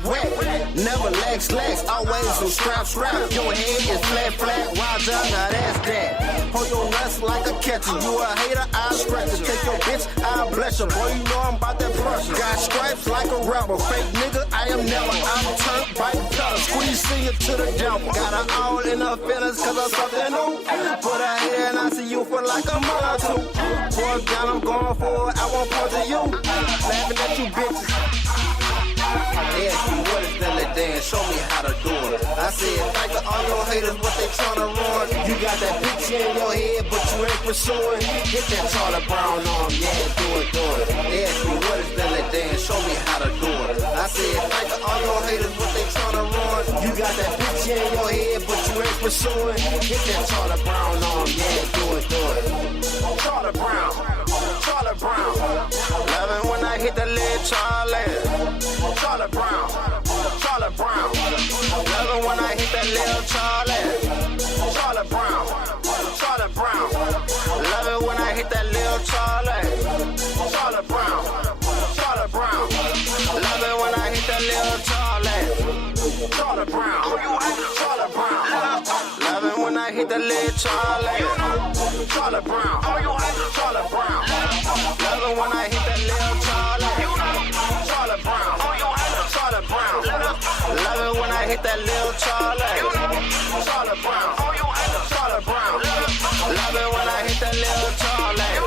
Never lax, always some strap. Your head is flat, Roger, now that's that. Hold your nuts like a catcher. You a hater, I'll scratch you. Take your bitch, I'll bless you. Boy, you know I'm about that pressure. Got stripes like a rapper. Fake nigga, I am never. I'm turned by color. Squeeze you to the devil. Got her all in her feelings cause of something new. Put her hair and I see you for like a month or two. Boy, down, I'm going for it. I won't point to you. Laughing at you bitches. They ask me what is that little dance, show me how to do it. I said, thank all your haters, what they tryna run. You got that picture in your head, but you ain't pursuing. Hit that Charlie Brown arm, yeah, do it. They ask me what is that little dance, show me how to do it. I said, thank all your haters, what they tryna run. You got that picture in your head, but you ain't pursuing. Hit that Charlie Brown arm, yeah, do it. Charlie Brown, Charlie Brown. Love it when I hit the lid, Charlie. Charlie Brown, Charlie Brown. Love it when I hit that little Charlie. Charlie Brown, Charlie Brown. Love it when I hit that little Charlie. Charlie Brown, Charlie Brown. Love it when I hit that little Charlie. Charlie Brown, Charlie Brown. Love it when I hit that little Charlie. Charlie Brown, Charlie Brown. Love it when I hit that little Charlie. Charlie Brown, Charlie Brown. Love it when I hit that little Charlie. Charlie Brown, Charlie Brown. Love it when I hit that little Charlie.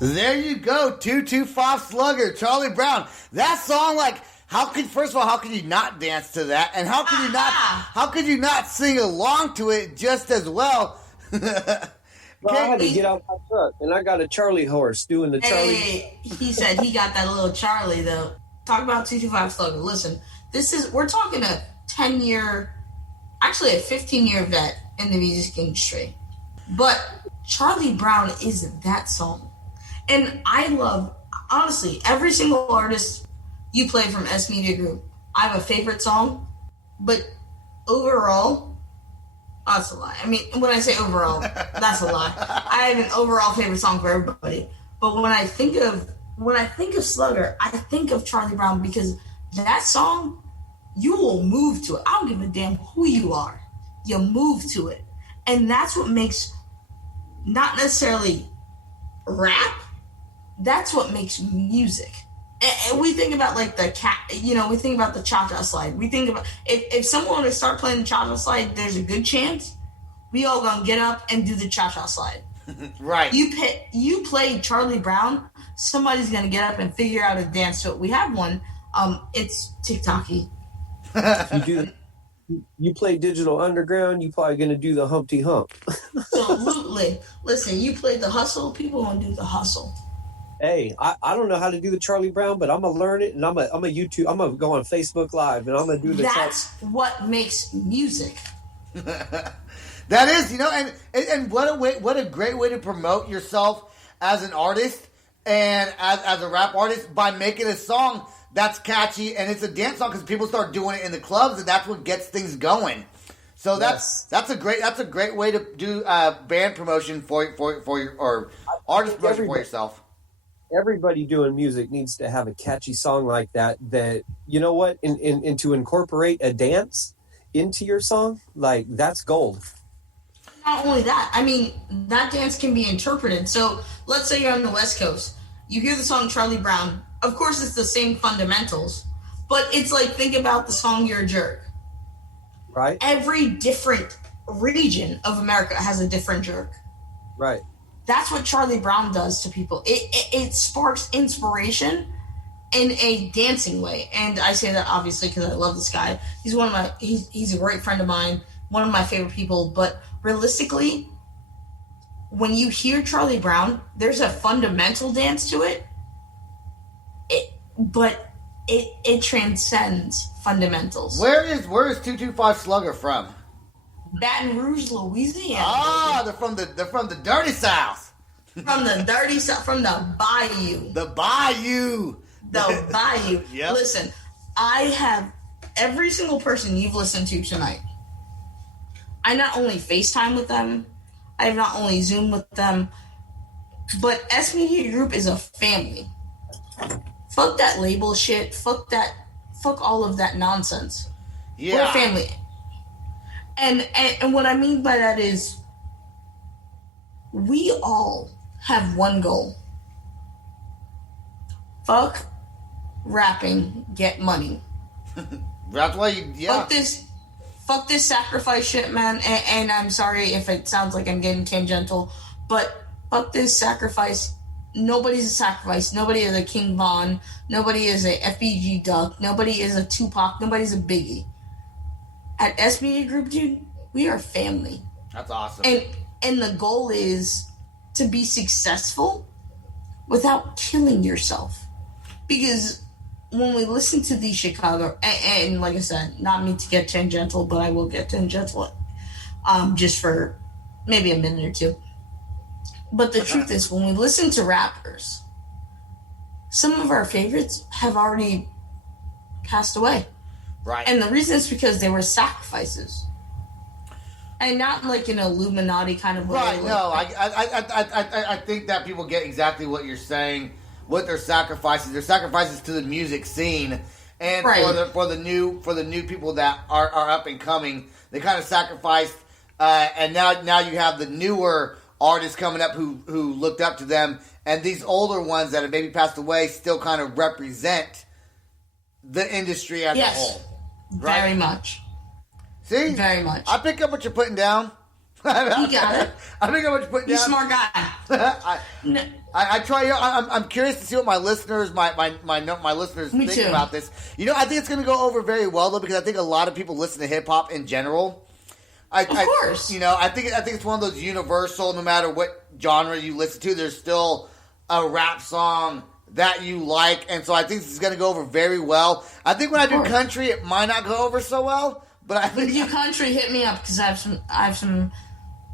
There you go, 225 Slugger, Charlie Brown. That song, like, first of all, how could you not dance to that? And how could you not sing along to it just as well? Well, I had to get out my truck, and I got a Charlie horse doing the Charlie. Hey, he said he got that little Charlie, though. Talk about 225 Slugger. Listen, we're talking a 10-year, actually a 15-year vet in the music industry. But Charlie Brown is that song. And I love, honestly, every single artist you play from S Media Group. I have a favorite song, but overall, that's a lie. I mean, when I say overall, that's a lie. I have an overall favorite song for everybody. But when I think of Slugger, I think of Charlie Brown because that song, you will move to it. I don't give a damn who you are. You move to it. And that's what makes not necessarily rap, that's what makes music. And we think about like the cat, we think about the cha-cha slide. We think about if someone were to start playing the cha-cha slide, there's a good chance we all gonna get up and do the cha-cha slide. Right. You play Charlie Brown, somebody's gonna get up and figure out a dance to it. We have one. It's TikTok-y. You play Digital Underground, you probably gonna do the Humpty Hump. Absolutely. Listen, you play the hustle, people gonna do the hustle. Hey, I don't know how to do the Charlie Brown, but I'm gonna learn it, and I'm gonna go on Facebook Live, and I'm gonna do the. That's what makes music. That is, and what a great way to promote yourself as an artist and as a rap artist by making a song that's catchy and it's a dance song because people start doing it in the clubs and that's what gets things going. So that's a great way to do band promotion for your or artist promotion for yourself. Everybody doing music needs to have a catchy song like that. You know what, and to incorporate a dance into your song, like that's gold. Not only that, I mean, that dance can be interpreted. So let's say you're on the West Coast. You hear the song Charlie Brown. Of course, it's the same fundamentals, but it's like, think about the song You're a Jerk. Right. Every different region of America has a different jerk. Right. That's what Charlie Brown does to people. It sparks inspiration in a dancing way. And I say that obviously because I love this guy. He's a great friend of mine, one of my favorite people, but realistically, when you hear Charlie Brown, there's a fundamental dance to it. But it transcends fundamentals. Where is 225 Slugga from? Baton Rouge, Louisiana. Ah, they're from the dirty South. From the dirty South, from the Bayou. The Bayou. The Bayou. Yep. Listen, I have every single person you've listened to tonight. I not only FaceTime with them, I have not only Zoom with them, but S Media Group is a family. Fuck that label shit. Fuck all of that nonsense. Yeah. We're a family. And what I mean by that is we all have one goal. Fuck rapping, get money. That's why Fuck this sacrifice shit, man. And I'm sorry if it sounds like I'm getting tangential, but fuck this sacrifice. Nobody's a sacrifice. Nobody is a King Von. Nobody is a FBG Duck. Nobody is a Tupac. Nobody's a Biggie. At S Media Group, dude, we are family. That's awesome. And the goal is to be successful without killing yourself. Because when we listen to these Chicago, and like I said, not me to get tangential, but I will get tangential just for maybe a minute or two. But the truth is, when we listen to rappers, some of our favorites have already passed away. Right. And the reason is because they were sacrifices. And not like an Illuminati kind of way. Right, like, no, I think that people get exactly what you're saying, what their sacrifices. Their sacrifices to the music scene, and right. for the new people that are up and coming. They kind of sacrificed, and now you have the newer artists coming up who looked up to them, and these older ones that have maybe passed away still kind of represent the industry as a whole. Right? Very much. See? Very much. I pick up what you're putting down. You got it. I pick up what you're putting You're down. a smart guy. I try. I'm curious to see what my listeners, my listeners Me think too. about this. I think it's going to go over very well though, because I think a lot of people listen to hip hop in general. Of course. I think it's one of those universal. No matter what genre you listen to, there's still a rap song that you like, and so I think this is going to go over very well. I think when I do country, it might not go over so well, but I think If you country, hit me up because I have some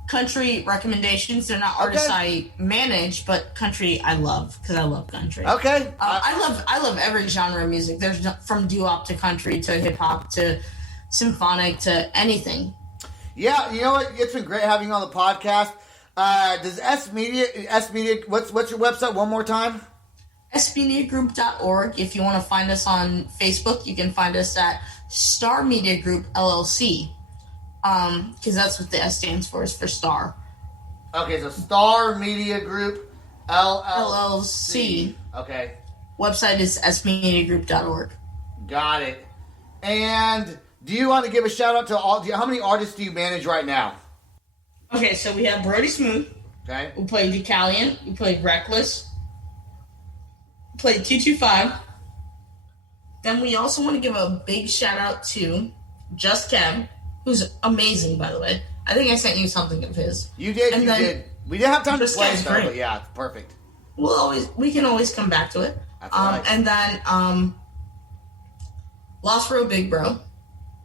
country recommendations. They're not artists I manage, but country I love because I love country. Okay. I love every genre of music. There's from doo-wop to country to hip hop to symphonic to anything. Yeah, you know what? It's been great having you on the podcast. Does S Media, what's your website one more time? smediagroup.org. If you want to find us on Facebook, you can find us at Star Media Group LLC. Because that's what the S stands for, is for Star. Okay, so Star Media Group LLC. Okay. Website is smediagroup.org. Got it. And do you want to give a shout out to how many artists do you manage right now? Okay, so we have Brodie Smooth. Okay. We played Dukalion. We played Reckless. We played 225. Then we also want to give a big shout out to Just Kev, who's amazing, by the way. I think I sent you something of his. You did, And you then did. We didn't have time to Just play Kev's stuff, great. but yeah, it's perfect. we can always come back to it. That's right. And then Lost Row Big Bro.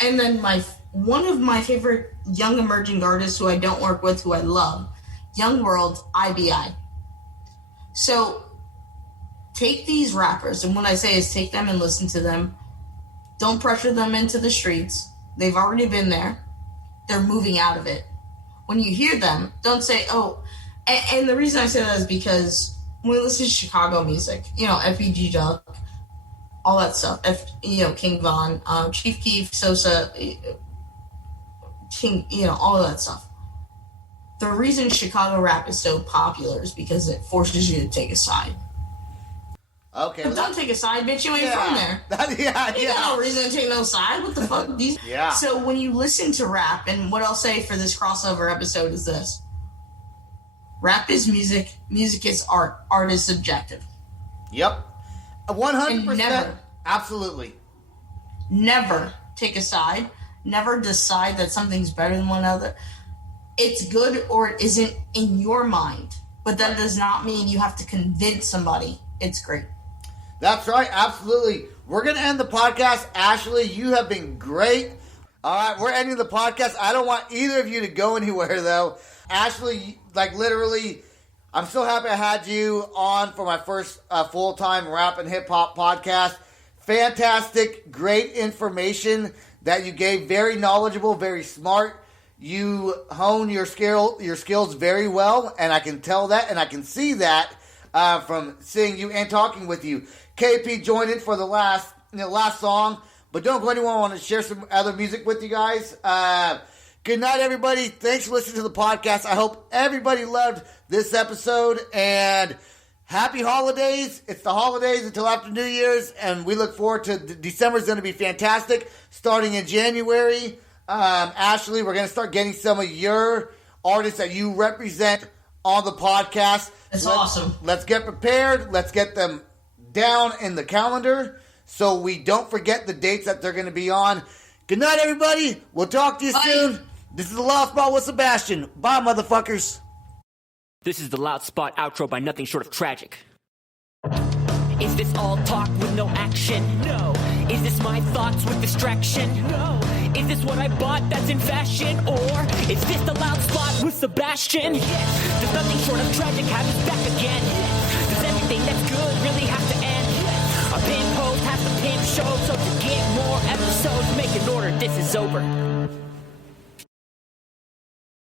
And then one of my favorite young emerging artists who I don't work with, who I love, Young World, IBI. So take these rappers, and what I say is take them and listen to them. Don't pressure them into the streets. They've already been there. They're moving out of it. When you hear them, don't say, oh, and the reason I say that is because when we listen to Chicago music, FBG Duck, all that stuff, King Von, Chief Keef, Sosa, King, all of that stuff. The reason Chicago rap is so popular is because it forces you to take a side. Okay. But don't take a side, bitch. You ain't from there. You got no reason to take no side. What the fuck? Yeah. So when you listen to rap, and what I'll say for this crossover episode is this. Rap is music. Music is art. Art is subjective. Yep. 100%. And never, absolutely. Never take a side. Never decide that something's better than one another. It's good or it isn't in your mind. But that does not mean you have to convince somebody it's great. That's right. Absolutely. We're going to end the podcast. Ashley, you have been great. All right. We're ending the podcast. I don't want either of you to go anywhere, though. Ashley, literally, I'm so happy I had you on for my first full-time rap and hip-hop podcast. Fantastic, great information that you gave. Very knowledgeable, very smart. You hone your skills very well, and I can tell that, and I can see that from seeing you and talking with you. KP joined in for the last song, but don't go anywhere. I want to share some other music with you guys. Good night, everybody. Thanks for listening to the podcast. I hope everybody loved this episode, and happy holidays. It's the holidays until after New Year's, and we look forward to December. Is going to be fantastic. Starting in January, Ashley, we're going to start getting some of your artists that you represent on the podcast. It's awesome. Let's get prepared. Let's get them down in the calendar so we don't forget the dates that they're going to be on. Good night, everybody. We'll talk to you soon. This is The Loud Spot with Sebastian. Bye, motherfuckers. This is the Loud Spot outro by nothing short of tragic. Is this all talk with no action? No. Is this my thoughts with distraction? No. Is this what I bought that's in fashion? Or is this the Loud Spot with Sebastian? Yes. Does nothing short of tragic have us back again? Yes. Does everything that's good really have to end? Yes. Our pimp host has to pimp show, so to get more episodes, make an order, this is over.